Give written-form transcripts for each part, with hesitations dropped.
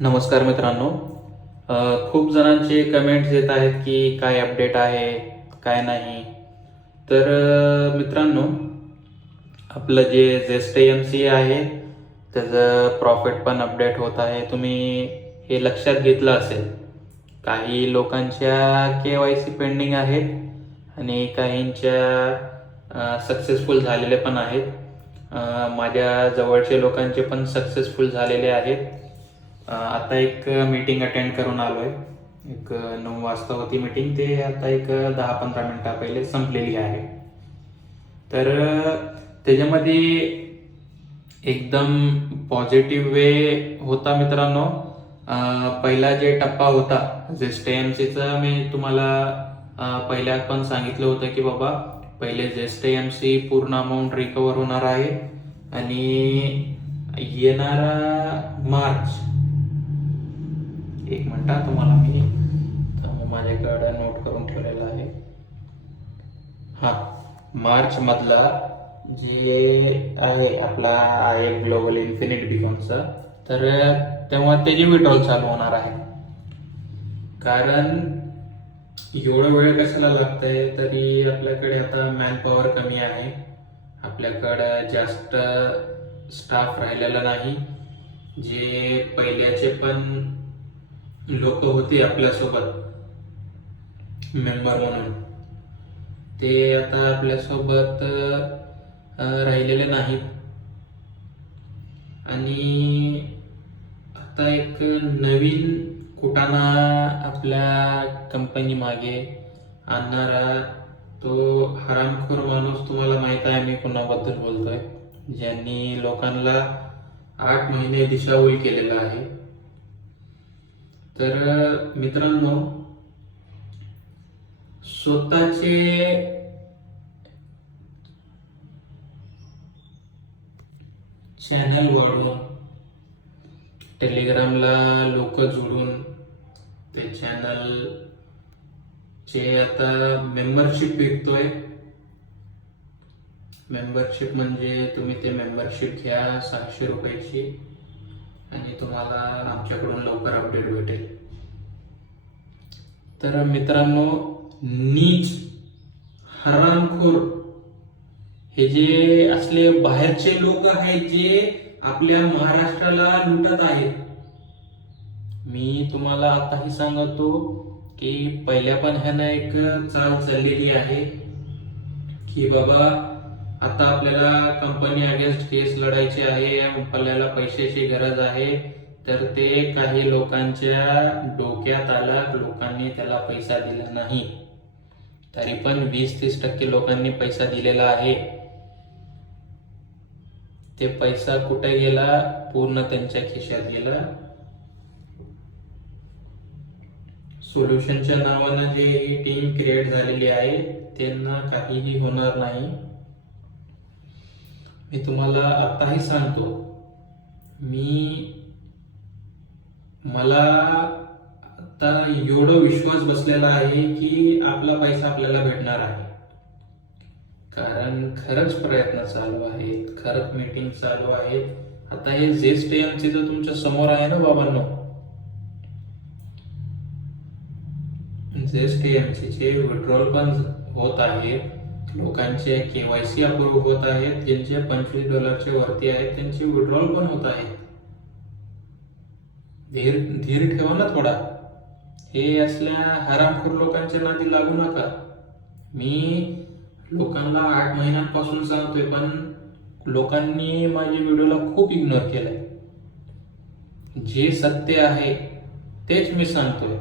नमस्कार मित्रांनो. खूप जणांचे कमेंट्स येत आहेत की काय अपडेट आहे, काय नाही. तर मित्रांनो, आपलं जे जेस्ट एम सी आहे त्याचं प्रॉफिट पण अपडेट होत आहे. तुम्ही हे लक्षात घेतलं असेल. काही लोकांच्या KYC पेंडिंग आहेत आणि काहींच्या सक्सेसफुल झालेले पण आहेत. माझ्या जवळचे लोकांचे पण सक्सेसफुल झालेले आहेत. आता एक मीटिंग अटेंड करून आलो आहे. एक 9 वाजता होती मीटिंग, ते आता एक 10-15 मिनटा पहिले संपलेली आहे. तर त्याच्यामध्ये एकदम पॉझिटिव्ह वे होता मित्रांनो. पहिला जे टप्पा होता जेस्ट एम-सीचा, मी तुम्हाला पहिल्या पण सांगितलं होतं की बाबा पहिले जेस्ट एम-सी पूर्ण अमाऊंट रिकवर होणार आहे आणि येणारा मार्च, एक मिनिट तुम्हाला मी माझ्याकडे नोट करून ठेवलेला आहे. मार्च मधला जे आहे आपला आहे ग्लोबल इन्फिनिट बिकॉनचा, तर तेव्हा त्याची विड्रॉल चालू होणार आहे. कारण एवढं वेळ कशाला लागतंय, तरी आपल्याकडे आता मॅन पॉवर कमी आहे, आपल्याकडे जास्त स्टाफ राहिलेला नाही. जे पहिल्याचे पण लोक होते आपल्यासोबत मेंबर म्हणून, ते आता आपल्यासोबत राहिलेले नाहीत. आणि आता एक नवीन कुटाणा आपल्या कंपनी मागे आणणारा तो हरामखोर माणूस, तुम्हाला माहित आहे मी कोणाबद्दल बोलतोय, ज्यांनी लोकांना 8 महिने दिशाभूल केलेला आहे. तर मित्रांनो, स्वतःचे चॅनल वाढवून, टेलिग्रामला लोक जोडून, ते चॅनल चे आता मेंबरशिप विकतोय. मेंबरशिप म्हणजे तुम्ही ते मेंबरशिप घ्या 600 रुपयाची आणि तुम्हाला आमच्याकडून लवकर अपडेट भेटेल. तर मित्रांनो, नीच हरामखोर हे जे असले बाहेरचे लोक आहेत जे आपल्या महाराष्ट्राला लुटत आहेत, मी तुम्हाला आताही सांगतो की पहिल्या पण ह्यानं एक चाल चाललेली आहे की बाबा आता आपल्याला कंपनी अगेन्स्ट केस लढायची आहे, आपल्याला पैशाची गरज आहे. तर ते काही लोकांच्या डोक्यात आलं, लोकांनी त्याला पैसा दिला नाही, तरी पण 20-30% लोकांनी पैसा दिलेला आहे. ते पैसा कुठे गेला? पूर्ण त्यांच्या खिशात गेला. सोल्युशनच्या नावानं जे ही टीम क्रिएट झालेली आहे त्यांना काहीही होणार नाही. मी तुम्हाला आताही सांगतो, मला आता एवढा विश्वास बसलेला आहे की आपला पैसा आपल्याला भेटणार आहे. कारण खरंच प्रयत्न चालू आहेत, खरंच मीटिंग चालू आहेत. आता हे जेस्ट एम-सी जर तुमच्या समोर आहे ना बाबांनो, जेस्ट एम-सी चे विड्रॉल पण होत आहेत, लोकांचे KYC अप्रूव्ह होत आहेत, ज्यांचे $25 वरती आहेत त्यांचे विड्रॉल पण होत आहेत. धीर ठेवा ना थोडा. हे असल्या हरामखोर लोकांच्या नादी लागू नका. मी लोकांना 8 महिन्यांपासून सांगतोय, पण लोकांनी माझ्या व्हिडिओला खूप इग्नोर केलंय. जे सत्य आहे तेच मी सांगतोय.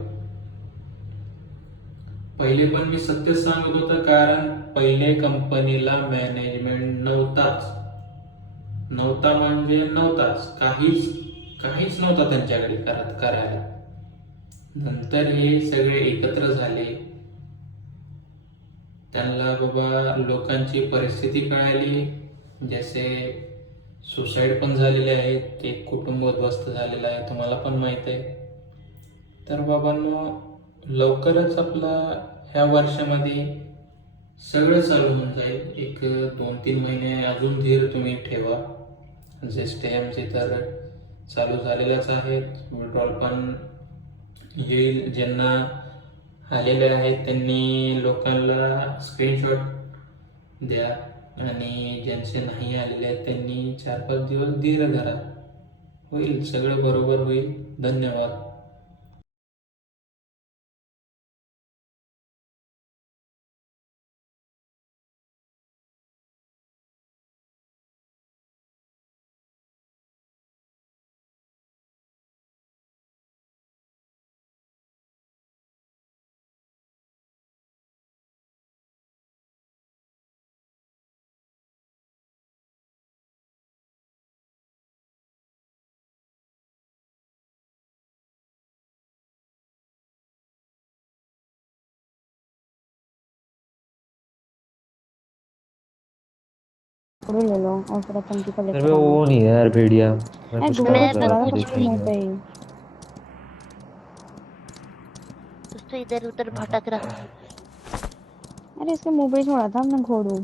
पहिले पण मी सत्य सांगत होतं, कारण पहिले कंपनीला मॅनेजमेंट नव्हता म्हणजे नव्हताच, काहीच नव्हता त्यांच्याकडे करायला. नंतर हे सगळे एकत्र झाले, त्यांना बाबा लोकांची परिस्थिती कळाली, जसे सुसाईड पण झालेले आहेत, एक कुटुंब उद्ध्वस्त झालेलं आहे, तुम्हाला पण माहित आहे. तर बाबांनो, लवकरच आपला ह्या वर्षामध्ये सगळं चालू होऊन जाईल. एक 2-3 महिने अजून धीर तुम्ही ठेवा. जेस्ट एम-सी तर चालू झालेल्याच आहेत. विड्रॉल पण येईल. ज्यांना आलेले आहेत त्यांनी लोकांना स्क्रीनशॉट द्या आणि ज्यांचे नाही आलेले आहेत त्यांनी 4-5 दिवस धीर धरा. होईल, सगळं बरोबर होईल. धन्यवाद. ले लो और फिर अपन की मेरे पे वो नहीं है यार भेड़िया। मैं कुछ गुगल काम से कर रहा थोड़ा था सा देख कुछ नहीं नहीं रहा। चाहिए। तो इधर उधर भटक रहा है। अरे इसके मुंह पे छोड़ा था हमने घोड़ू।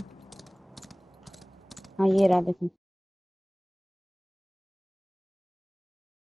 हाँ ये रहा देखो।